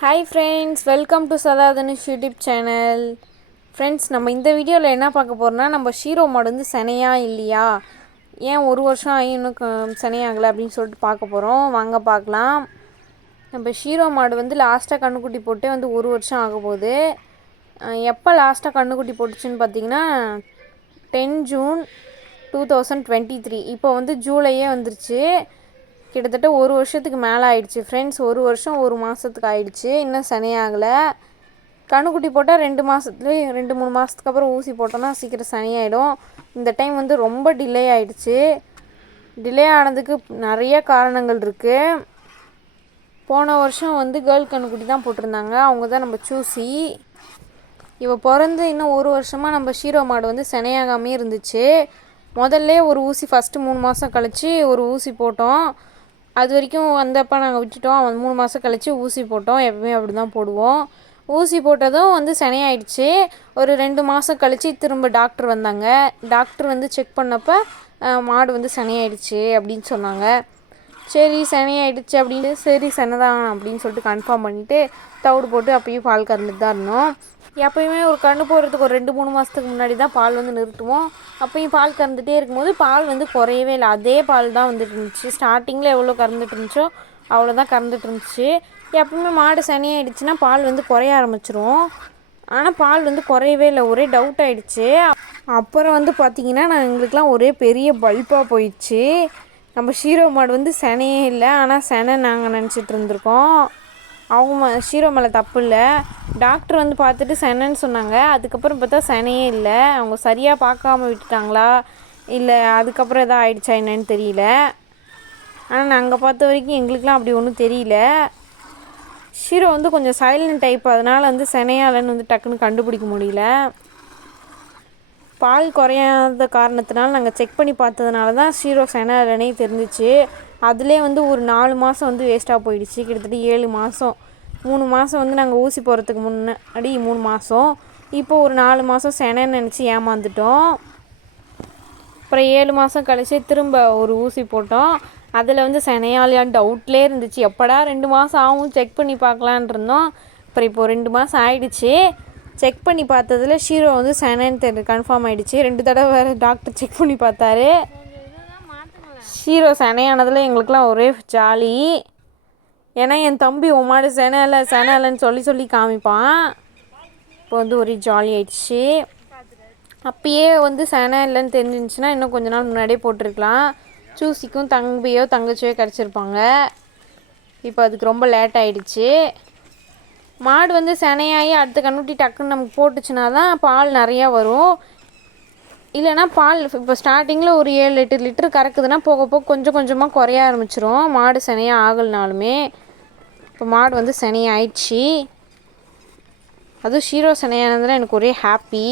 Hi friends welcome to Sathadhanush YouTube channel friends நம்ம இந்த வீடியோவில் என்ன பார்க்க போகிறோம்னா நம்ம ஷீரோ மாடு வந்து செனையா இல்லையா? ஏன் ஒரு வருஷம் ஆகி இன்னும் க- அப்படின்னு சொல்லிட்டு பார்க்க போகிறோம் வாங்க பார்க்கலாம். நம்ம ஷீரோ மாடு வந்து லாஸ்ட்டாக கண்ணுக்குட்டி போட்டே வந்து ஒரு வருஷம் ஆக போகுது. எப்போ லாஸ்ட்டாக கண்ணுக்குட்டி போட்டுச்சுன்னு பார்த்தீங்கன்னா ten June two thousand twenty three இப்போ வந்து ஜூலையே வந்துருச்சு. கிட்டத்தட்ட ஒரு வருஷத்துக்கு மேலே ஆயிடுச்சு. ஃப்ரெண்ட்ஸ் ஒரு வருஷம் ஒரு மாதத்துக்கு ஆயிடுச்சு. இன்னும் சனியாகலை கண்ணுக்குட்டி போட்டால் ரெண்டு மாதத்துல ரெண்டு மூணு மாதத்துக்கு அப்புறம் ஊசி போட்டோன்னா சீக்கிரம் சனியாயிடும் இந்த டைம் வந்து ரொம்ப டிலே ஆயிடுச்சு. டிலே ஆனதுக்கு நிறைய காரணங்கள் இருக்குது போன வருஷம் வந்து கேர்ள் கண்ணுக்குட்டி தான் போட்டிருந்தாங்க. அவங்க தான் நம்ம சூசி. இவ பிறந்து இன்னும் ஒரு வருஷமாக நம்ம ஷீரோ மாடு வந்து சினையாகாமே இருந்துச்சு. முதல்ல ஒரு ஊசி ஃபஸ்ட்டு மூணு மாதம் கழித்து ஒரு ஊசி போட்டோம். அது வரைக்கும் வந்தப்போ நாங்கள் விட்டுட்டோம். அவன் மூணு மாதம் கழித்து ஊசி போட்டோம். எப்பவுமே அப்படி தான் போடுவோம். ஊசி போட்டதும் வந்து சினையாயிடுச்சு. ஒரு ரெண்டு மாதம் கழித்து திரும்ப டாக்டர் வந்தாங்க. டாக்டர் வந்து செக் பண்ணப்போ மாடு வந்து சனியாயிடுச்சு அப்படின்னு சொன்னாங்க. சரி சனையாயிடுச்சு அப்படின்னு சரி சனைதான் அப்படின்னு சொல்லிட்டு கன்ஃபார்ம் பண்ணிவிட்டு தவிடு போட்டு அப்பயும் பால் கறந்துட்டு தான் இருந்தோம். எப்பயுமே ஒரு கண்ணு போடுறதுக்கு ஒரு ரெண்டு மூணு மாதத்துக்கு முன்னாடி தான் பால் வந்து நிறுத்துவோம். அப்பயும் பால் கறந்துகிட்டே இருக்கும்போது பால் வந்து குறையவே இல்லை. அதே பால் தான் வந்துட்டு இருந்துச்சு. ஸ்டார்டிங்கில் எவ்வளோ கறந்துட்டு இருந்துச்சோ அவ்வளோதான் கறந்துட்டு இருந்துச்சு. எப்பவுமே மாடு சனியாயிடுச்சுன்னா பால் வந்து குறைய ஆரம்பிச்சிரும். ஆனால் பால் வந்து குறையவே இல்லை. ஒரே டவுட் ஆகிடுச்சு அப்புறம் வந்து பார்த்தீங்கன்னா நான் எங்களுக்குலாம் ஒரே பெரிய பல்பாக போயிடுச்சு. நம்ம ஷீரோ மாடு வந்து செனையே இல்லை. ஆனால் செனை நாங்கள் நினச்சிட்டு இருந்திருக்கோம். அவங்க ம- ஷீரோ மேலே தப்பு இல்லை டாக்டர் வந்து பார்த்துட்டு செனைன்னு சொன்னாங்க. அதுக்கப்புறம் பார்த்தா செனையே இல்லை. அவங்க சரியாக பார்க்காம விட்டுட்டாங்களா? இல்லை அதுக்கப்புறம் எதாவது ஆயிடுச்சா என்னன்னு தெரியல. ஆனால் நாங்கள் பார்த்த வரைக்கும் எங்களுக்கெலாம் அப்படி ஒன்றும் தெரியல. ஷீரோ வந்து கொஞ்சம் சைலண்ட் டைப் அதனால் வந்து செனையாலன்னு வந்து டக்குன்னு கண்டுபிடிக்க முடியல. பால் குறையாத காரணத்தினால நாங்கள் செக் பண்ணி பார்த்ததுனால தான் ஷீரோ செனையாலனே தெரிஞ்சிச்சு. அதிலே வந்து ஒரு நாலு மாதம் வந்து வேஸ்ட்டாக போயிடுச்சு. கிட்டத்தட்ட ஏழு மாதம் மூணு மாதம் வந்து நாங்கள் ஊசி போகிறதுக்கு முன்னாடி மூணு மாதம் இப்போ ஒரு நாலு மாதம் செனைன்னு நினச்சி ஏமாந்துட்டோம். அப்புறம் ஏழு மாதம் கழிச்சு திரும்ப ஒரு ஊசி போட்டோம். அதில் வந்து செனையாலியான்னு டவுட்லேயே இருந்துச்சு. எப்படா ரெண்டு மாதம் ஆகும்? செக் பண்ணி பார்க்கலான் இருந்தோம். அப்புறம் இப்போ ரெண்டு மாதம் ஆயிடுச்சு. செக் பண்ணி பார்த்ததுல ஷீரோ வந்து செனைன்னு தெரி கன்ஃபார்ம் ஆகிடுச்சு ரெண்டு தடவை வேறு டாக்டர் செக் பண்ணி பார்த்தாரு. ஹீரோ செனையானதில் எங்களுக்குலாம் ஒரே ஜாலி. ஏன்னா என் தம்பி உன் மாடு செனையில செனையிலன்னு சொல்லி சொல்லி காமிப்பான். இப்போ வந்து ஒரே ஜாலி ஆயிடுச்சு. அப்பயே வந்து செனை இல்லைன்னு தெரிஞ்சிருந்துச்சுன்னா இன்னும் கொஞ்ச நாள் முன்னாடியே போட்டிருக்கலாம். சூசிக்கும் தம்பியோ தங்கச்சியோ கிடச்சிருப்பாங்க. இப்போ அதுக்கு ரொம்ப லேட் ஆகிடுச்சு மாடு வந்து செனையாகி அடுத்த கண்ணுட்டி டக்குன்னு நமக்கு போட்டுச்சுன்னா தான் பால் நிறையா வரும். இல்லைன்னா பால் இப்போ ஸ்டார்டிங்கில் ஒரு ஏழு எட்டு லிட்டர் கறக்குதுன்னா போக போக கொஞ்சம் கொஞ்சமாக குறைய ஆரம்பிச்சிரும். மாடு சனையாக ஆகலைனாலுமே இப்போ மாடு வந்து செனையாயிடுச்சு. அதுவும் ஷீரோ செனையானதுல எனக்கு ஒரே ஹாப்பி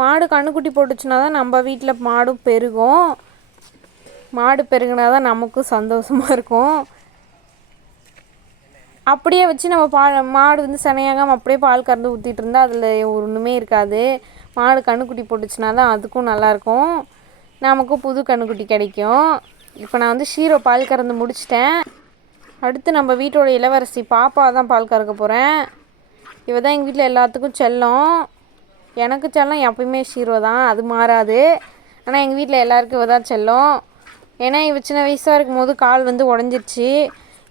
மாடு கண்ணுக்குட்டி போட்டுச்சுன்னா தான் நம்ம வீட்டில் மாடும் பெருகும். மாடு பெருகினா தான் நமக்கும் சந்தோஷமாக இருக்கும். அப்படியே வச்சு நம்ம பால் மாடு வந்து சனையாகாமல் அப்படியே பால் கறந்து ஊற்றிட்டு இருந்தால் அதில் ஒன்றுமே இருக்காது. மாடு கண்ணுக்குட்டி போட்டுச்சுன்னா தான் அதுக்கும் நல்லாயிருக்கும். நமக்கும் புது கண்ணுக்குட்டி கிடைக்கும். இப்போ நான் வந்து ஷீரோ பால் கறந்து முடிச்சிட்டேன். அடுத்து நம்ம வீட்டோட இளவரசி பாப்பா தான் பால் கறக்க போகிறேன் இவ தான் எங்கள் வீட்டில் எல்லாத்துக்கும் செல்லம். எனக்கு செல்லம் எப்பயுமே ஷீரோ தான். அது மாறாது. ஆனால் எங்கள் வீட்டில் எல்லாருக்கும் இவ தான் செல்லம். ஏன்னா இவ சின்ன வயசாக இருக்கும்போது கால் வந்து உடஞ்சிருச்சு.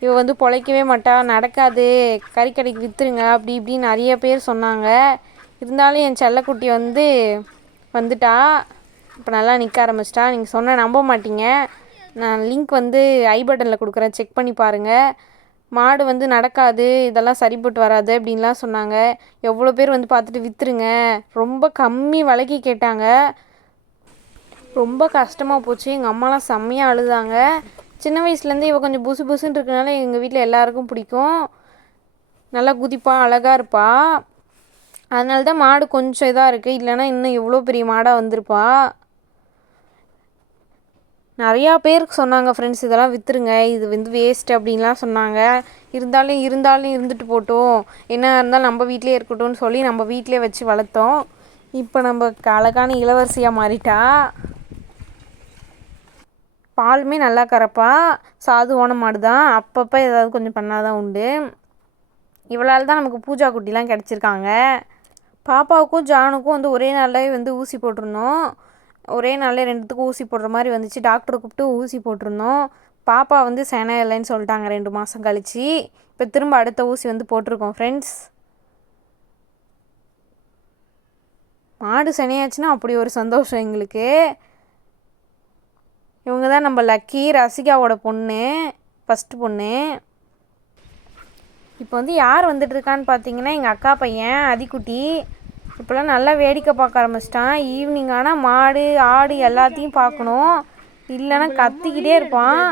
இவ வந்து பொழைக்கவே மாட்டா நடக்காது கறிக்கடைக்கு விற்றுருங்க அப்படி இப்படின்னு நிறைய பேர் சொன்னாங்க. இருந்தாலும் என் செல்லக்குட்டி வந்து வந்துட்டா. இப்போ நல்லா நிற்க ஆரம்பிச்சிட்டா. நீங்கள் சொன்ன நம்ப மாட்டீங்க. நான் லிங்க் வந்து ஐ பட்டனில் கொடுக்குறேன். செக் பண்ணி பாருங்கள் மாடு வந்து நடக்காது இதெல்லாம் சரிப்பட்டு வராது அப்படின்லாம் சொன்னாங்க. எவ்வளோ பேர் வந்து பார்த்துட்டு விற்றுருங்க ரொம்ப கம்மி விலைக்கு கேட்டாங்க. ரொம்ப கஷ்டமாக போச்சு. எங்கள் அம்மாலாம் செம்மையாக அழுதாங்க. சின்ன வயசுலேருந்து இவள் கொஞ்சம் புசு புசுன்னு இருக்கனால எங்கள் வீட்டில் எல்லாருக்கும் பிடிக்கும். நல்லா குதிப்பா அழகாக இருப்பா. அதனால தான் மாடு கொஞ்சம் இதாக இருக்குது இல்லைன்னா இன்னும் எவ்வளோ பெரிய மாடாக வந்திருப்பா. நிறையா பேருக்கு சொன்னாங்க ஃப்ரெண்ட்ஸ் இதெல்லாம் விற்றுருங்க இது வந்து வேஸ்ட் அப்படின்லாம் சொன்னாங்க. இருந்தாலும் இருந்தாலும் இருந்துட்டு போட்டோம். என்ன இருந்தாலும் நம்ம வீட்டிலே இருக்கட்டும்னு சொல்லி நம்ம வீட்டிலே வச்சு வளர்த்தோம். இப்போ நம்ம அழகான இளவரசியாக மாறிட்டா. பாலுமே நல்லா கறப்பா சாதுவான மாடு தான் அப்பப்போ ஏதாவது கொஞ்சம் பண்ணாதான் உண்டு. இவளால் தான் நமக்கு பூஜா குட்டிலாம் கிடச்சிருக்காங்க. பாப்பாவுக்கும் ஜானுக்கும் வந்து ஒரே நாளில் வந்து ஊசி போட்டிருந்தோம். ஒரே நாளில் ரெண்டுத்துக்கும் ஊசி போடுற மாதிரி வந்துச்சு. டாக்டரை கூப்பிட்டு ஊசி போட்டிருந்தோம். பாப்பா வந்து சென இல்லைன்னு சொல்லிட்டாங்க ரெண்டு மாதம் கழிச்சு. இப்போ திரும்ப அடுத்த ஊசி வந்து போட்டிருக்கோம் ஃப்ரெண்ட்ஸ் மாடு சனியாச்சுன்னா அப்படி ஒரு சந்தோஷம் எங்களுக்கு. இவங்க தான் நம்ம லக்கி ரசிகாவோட பொண்ணு ஃபஸ்ட்டு பொண்ணு. இப்போ வந்து யார் வந்துட்டுருக்கான்னு பார்த்தீங்கன்னா எங்கள் அக்கா பையன் அதிக்குட்டி இப்போலாம் நல்லா வேடிக்கை பார்க்க ஆரம்பிச்சிட்டான். ஈவினிங் ஆனால் மாடு ஆடு எல்லாத்தையும் பார்க்கணும். இல்லைன்னா கத்திக்கிட்டே இருப்பான்.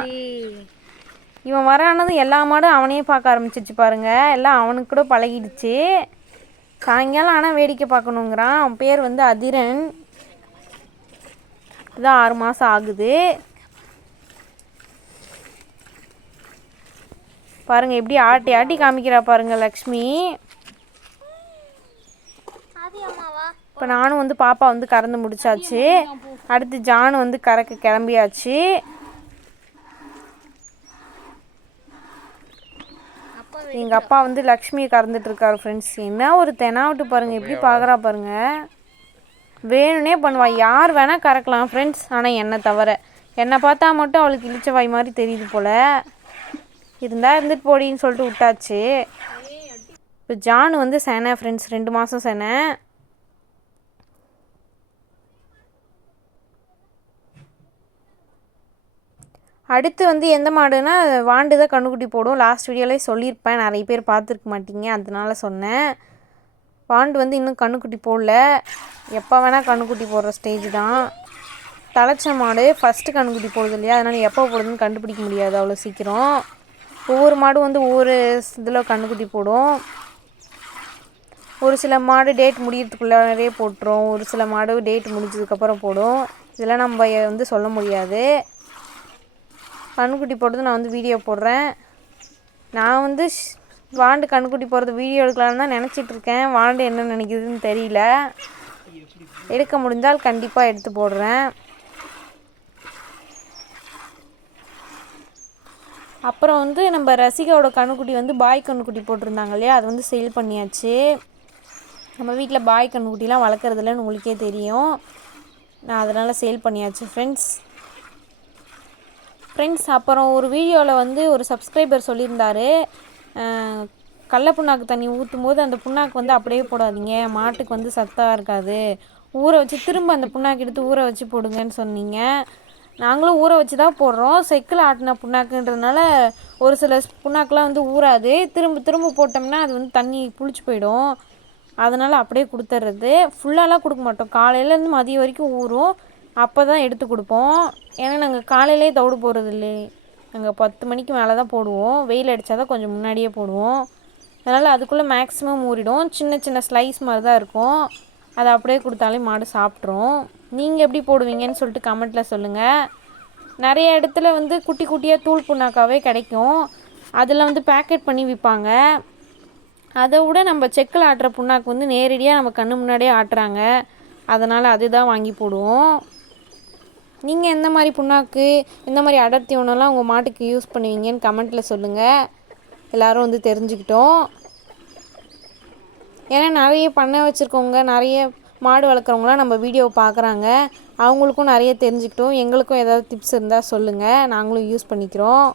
இவன் வரானதும் எல்லா மாடும் அவனையே பார்க்க ஆரம்பிச்சிச்சு பாருங்க. எல்லாம் அவனுக்கு கூட பழகிடுச்சு. சாயங்காலம் ஆனால் வேடிக்கை பார்க்கணுங்கிறான். அவன் பேர் வந்து அதிரன். இதான் ஆறு மாதம் ஆகுது. பாருங்க எப்படி ஆட்டி ஆட்டி காமிக்கிறா பாருங்க லக்ஷ்மி. இப்போ நானும் வந்து பாப்பா வந்து கறந்து முடிச்சாச்சு. அடுத்து ஜானு வந்து கறக்க கிளம்பியாச்சு. எங்கள் அப்பா வந்து லக்ஷ்மியை கறந்துட்டு இருக்காரு ஃப்ரெண்ட்ஸ் என்ன ஒரு தெனாவட்டு பாருங்க எப்படி பார்க்குறா பாருங்க. வேணும்னே பண்ணுவா. யார் வேணால் கறக்கலாம் ஃப்ரெண்ட்ஸ் ஆனால் என்னை தவிர. என்னை பார்த்தா மட்டும் அவளுக்கு இழிச்ச வாய் மாதிரி தெரியுது போல். இருந்தால் இருந்துட்டு போடின்னு சொல்லிட்டு விட்டாச்சு. இப்போ ஜான் வந்து சேனை ஃப்ரெண்ட்ஸ் ரெண்டு மாதம் சேனை. அடுத்து வந்து எந்த மாடுனா வாண்டு தான் கண்ணுக்குட்டி போடும். லாஸ்ட் வீடியோலேயே சொல்லியிருப்பேன். நிறைய பேர் பார்த்துருக்க மாட்டீங்க. அதனால சொன்னேன். வாண்டு வந்து இன்னும் கண்ணுக்குட்டி போடல. எப்போ வேணால் கண்ணுக்குட்டி போடுற ஸ்டேஜ் தான். தலைச்ச மாடு ஃபஸ்ட்டு கண்ணுக்குட்டி போடுது இல்லையா? அதனால் எப்போ போடுதுன்னு கண்டுபிடிக்க முடியாது அவ்வளோ சீக்கிரம். ஒவ்வொரு மாடும் வந்து ஒவ்வொரு இதில் கண்ணுக்குட்டி போடும். ஒரு சில மாடு டேட் முடியறதுக்குள்ளாரே போட்டுரும். ஒரு சில மாடு டேட் முடிஞ்சதுக்கப்புறம் போடும். இதெல்லாம் நம்ம வந்து சொல்ல முடியாது. கண்ணுக்குட்டி போடுறது நான் வந்து வீடியோ போடுறேன். நான் வந்து ஷ்- வாண்டு கண்ணுக்குட்டி போடுறது வீடியோ எடுக்கலான்னு தான் நினச்சிட்டு இருக்கேன். வாண்டு என்ன நினைக்கிதுன்னு தெரியல. எடுக்க முடிஞ்சால் கண்டிப்பாக எடுத்து போடுறேன். அப்புறம் வந்து நம்ம ரசிகாவோட கண்ணுக்குட்டி வந்து பாய் கண்ணுக்குட்டி போட்டிருந்தாங்க இல்லையா? அது வந்து சேல் பண்ணியாச்சு. நம்ம வீட்டில் பாய் கண்ணுக்குட்டிலாம் வளர்க்குறதில்லன்னு உங்களுக்கே தெரியும். நான் அதனால் சேல் பண்ணியாச்சு ஃப்ரெண்ட்ஸ் ஃப்ரெண்ட்ஸ் அப்புறம் ஒரு வீடியோவில் வந்து ஒரு சப்ஸ்கிரைபர் சொல்லியிருந்தாரு. அஹ், கடல புண்ணாக்கு தண்ணி ஊற்றும் போது அந்த புண்ணாக்கு வந்து அப்படியே போடாதீங்க. மாட்டுக்கு வந்து சத்தாக இருக்காது. ஊற வச்சு திரும்ப அந்த புண்ணாக்கு எடுத்து ஊற வச்சு போடுங்கன்னு சொன்னீங்க. நாங்களும் ஊற வச்சு தான் போடுறோம். செக்கில் ஆட்டின புண்ணாக்குன்றதுனால ஒரு சில புண்ணாக்கெலாம் வந்து ஊறாது. திரும்ப திரும்ப போட்டோம்னா அது வந்து தண்ணி புளிச்சு போயிடும். அதனால் அப்படியே கொடுத்துட்றது ஃபுல்லாலாம் கொடுக்க மாட்டோம். காலையிலேருந்து மதியம் வரைக்கும் ஊறும். அப்போ தான் எடுத்து கொடுப்போம். ஏன்னா நாங்கள் காலையிலே தவிடு போகிறது இல்லை. நாங்கள் பத்து மணிக்கு மேலே தான் போடுவோம். வெயில் அடித்தா தான் கொஞ்சம் முன்னாடியே போடுவோம். அதனால் அதுக்குள்ளே மேக்ஸிமம் ஊறிடும். சின்ன சின்ன ஸ்லைஸ் மாதிரி தான் இருக்கும். அதை அப்படியே கொடுத்தாலே மாடு சாப்பிட்ரும். நீங்கள் எப்படி போடுவீங்கன்னு சொல்லிட்டு கமெண்ட்டில் சொல்லுங்கள் நிறைய இடத்துல வந்து குட்டி குட்டியாக தூள் புண்ணாக்காவே கிடைக்கும். அதில் வந்து பேக்கெட் பண்ணி விற்பாங்க. அதை விட நம்ம செக்கில் ஆட்டுற புண்ணாக்கு வந்து நேரடியாக நம்ம கண்ணு முன்னாடியே ஆட்டுறாங்க. அதனால் அதுதான் வாங்கி போடுவோம். நீங்கள் எந்த மாதிரி புண்ணாக்கு எந்த மாதிரி அடர்த்தி உணவுலாம் உங்கள் மாட்டுக்கு யூஸ் பண்ணுவீங்கன்னு கமெண்ட்டில் சொல்லுங்கள் எல்லாரும் வந்து தெரிஞ்சுக்கிட்டோம். ஏன்னா நிறைய பண்ணை வச்சுருக்கவங்க நிறைய மாடு வளர்க்குறவங்களாம் நம்ம வீடியோ பார்க்குறாங்க. அவங்களுக்கும் நிறைய தெரிஞ்சுக்கிட்டோம். எங்களுக்கும் ஏதாவது டிப்ஸ் இருந்தால் சொல்லுங்கள் நாங்களும் யூஸ் பண்ணிக்கிறோம்.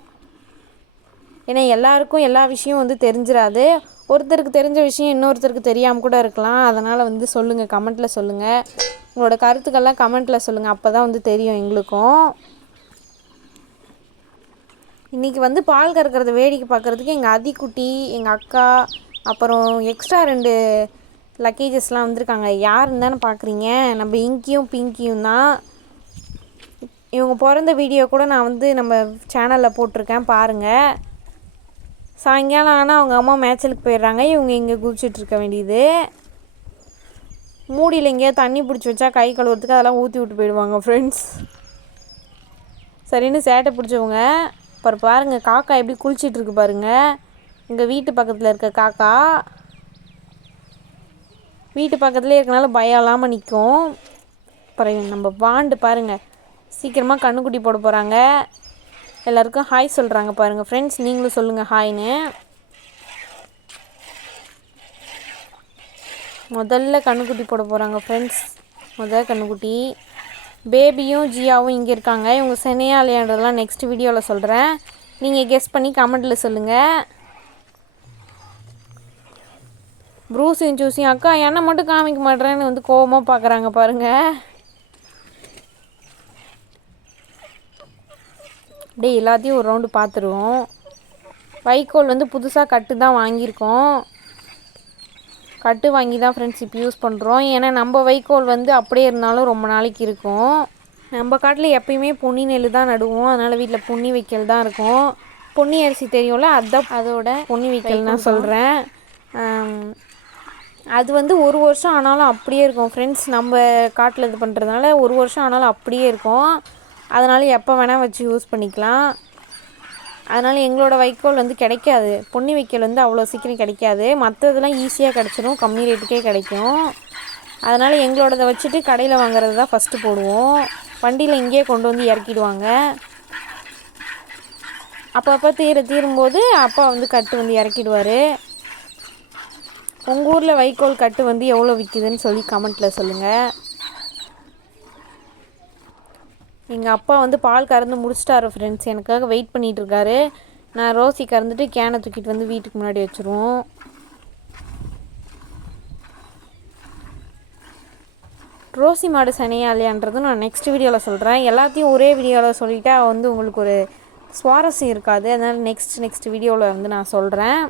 ஏன்னா எல்லாருக்கும் எல்லா விஷயம் வந்து தெரிஞ்சிடாது ஒருத்தருக்கு தெரிஞ்ச விஷயம் இன்னொருத்தருக்கு தெரியாமல் கூட இருக்கலாம். அதனால் வந்து சொல்லுங்கள் கமெண்ட்டில் சொல்லுங்கள் உங்களோட கருத்துக்கள்லாம் கமெண்ட்டில் சொல்லுங்கள் அப்போ தான் வந்து தெரியும் எங்களுக்கும். இன்றைக்கி வந்து பால் கறக்கிறத வேடிக்கை பார்க்குறதுக்கு எங்கள் அதிக்குட்டி எங்கள் அக்கா அப்புறம் எக்ஸ்ட்ரா ரெண்டு லக்கேஜஸ்லாம் வந்திருக்காங்க. யாருன்னு தானே பார்க்குறீங்க நம்ம இங்கியும் பிங்கியும் தான். இவங்க பிறந்த வீடியோ கூட நான் வந்து நம்ம சேனலில் போட்டிருக்கேன். பாருங்கள் சாயங்காலம் ஆனால் அவங்க அம்மா மேய்ச்சலுக்கு போயிடுறாங்க. இவங்க இங்கே குளிச்சிட்டுருக்க வேண்டியது. மூடியில் எங்கேயாவது தண்ணி பிடிச்சி வச்சா கை கழுவுறதுக்கு அதெல்லாம் ஊற்றி விட்டு போயிடுவாங்க ஃப்ரெண்ட்ஸ் சரின்னு சேட்டை பிடிச்சவங்க. அப்புறம் பாருங்கள் காக்கா எப்படி குளிச்சிட்ருக்கு பாருங்கள் எங்கள் வீட்டு பக்கத்தில் இருக்க காக்கா வீட்டு பக்கத்துலேயே இருக்கனால பயம் இல்லாமல் நிற்கும் அப்புறம் நம்ம வாண்டு பாருங்கள் சீக்கிரமாக கண்ணுக்குட்டி போட போகிறாங்க எல்லாருக்கும் ஹாய் சொல்கிறாங்க பாருங்கள் ஃப்ரெண்ட்ஸ் நீங்களும் சொல்லுங்கள் ஹாய்னு முதல்ல கண்ணுக்குட்டி போட போகிறாங்க ஃப்ரெண்ட்ஸ் முதல் கண்ணுக்குட்டி. பேபியும் ஜியாவும் இங்கே இருக்காங்க. இவங்க சென்னையா இல்லையான்றதெல்லாம் நெக்ஸ்ட் வீடியோவில் சொல்கிறேன் நீங்கள் கெஸ் பண்ணி கமெண்ட்டில் சொல்லுங்கள் ப்ரூஸையும் ஜூஸையும் அக்கா என்னை மட்டும் காமிக்க மாட்டேறேன்னு வந்து கோவமாக பார்க்குறாங்க பாருங்கள் அப்படியே எல்லாத்தையும் ஒரு ரவுண்டு பார்த்துருவோம் வைக்கோல் வந்து புதுசாக கட்டு தான் வாங்கியிருக்கோம். கட்டு வாங்கி தான் ஃப்ரெண்ட்ஸ் இப்போ யூஸ் பண்ணுறோம் ஏன்னா நம்ம வைக்கோல் வந்து அப்படியே இருந்தாலும் ரொம்ப நாளைக்கு இருக்கும். நம்ம காட்டில் எப்பயுமே பொன்னி நெல் தான் நடுவோம். அதனால் வீட்டில் பொன்னி வைக்கல் தான் இருக்கும். பொன்னி அரிசி தெரியும்ல? அதுதான் அதோட பொன்னி வைக்கல் நான் சொல்கிறேன் அது வந்து ஒரு வருஷம் ஆனாலும் அப்படியே இருக்கும். ஃப்ரெண்ட்ஸ் நம்ம காட்டில் இது பண்ணுறதுனால ஒரு வருஷம் ஆனாலும் அப்படியே இருக்கும். அதனால் எப்போ வேணால் வச்சு யூஸ் பண்ணிக்கலாம். அதனால் எங்களோட வைக்கோல் வந்து கிடைக்காது. பொன்னி வைக்கோல் வந்து அவ்வளோ சீக்கிரம் கிடைக்காது. மற்றதெல்லாம் ஈஸியாக கிடச்சிரும். கம்மி ரேட்டுக்கே கிடைக்கும். அதனால் எங்களோடதை வச்சுட்டு கடையில் வாங்குறது தான் ஃபஸ்ட்டு போடுவோம். வண்டியில் இங்கேயே கொண்டு வந்து இறக்கிடுவாங்க. அப்பப்போ தீர தீரும்போது அப்பா வந்து கட்டு வந்து இறக்கிடுவார். உங்கள் ஊரில் வைக்கோல் கட்டு வந்து எவ்வளோ விற்கிதுன்னு சொல்லி கமெண்ட்டில் சொல்லுங்கள் எங்கள் அப்பா வந்து பால் கறந்து முடிச்சிட்டாரு ஃப்ரெண்ட்ஸ் எனக்காக வெயிட் பண்ணிகிட்ருக்காரு நான் ரோசி கறந்துட்டு கேனை தூக்கிட்டு வந்து வீட்டுக்கு முன்னாடி வச்சுருவோம். ரோசி மாடு சனியா இல்லையான்றது நான் நெக்ஸ்ட் வீடியோவில் சொல்கிறேன் எல்லாத்தையும் ஒரே வீடியோவில் சொல்லிட்டா வந்து உங்களுக்கு ஒரு சுவாரஸ்யம் இருக்காது. அதனால் நெக்ஸ்ட் நெக்ஸ்ட் வீடியோவில் வந்து நான் சொல்கிறேன்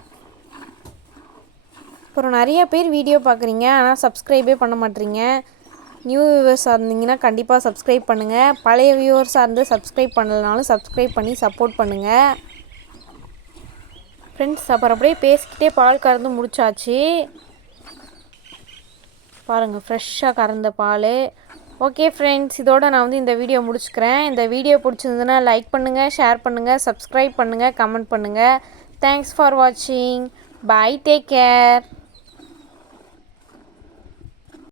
அப்புறம் நிறைய பேர் வீடியோ பார்க்குறீங்க ஆனால் சப்ஸ்கிரைபே பண்ண மாட்டீங்க. நியூ வியூவர்ஸாக இருந்தீங்கன்னா கண்டிப்பாக சப்ஸ்கிரைப் பண்ணுங்கள் பழைய வியூவர்ஸாக இருந்து சப்ஸ்கிரைப் பண்ணலனாலும் சப்ஸ்கிரைப் பண்ணி சப்போர்ட் பண்ணுங்கள் ஃப்ரெண்ட்ஸ் அப்புறம் அப்படியே பேசிக்கிட்டே பால் கறந்து முடிச்சாச்சு. பாருங்கள் ஃப்ரெஷ்ஷாக கறந்த பால். ஓகே ஃப்ரெண்ட்ஸ் இதோட நான் வந்து இந்த வீடியோ முடிச்சுக்கிறேன். இந்த வீடியோ பிடிச்சிருந்ததுன்னா லைக் பண்ணுங்கள் ஷேர் பண்ணுங்கள் சப்ஸ்கிரைப் பண்ணுங்கள் கமெண்ட் பண்ணுங்கள் தேங்க்ஸ் ஃபார் வாட்சிங் பாய் டேக் கேர்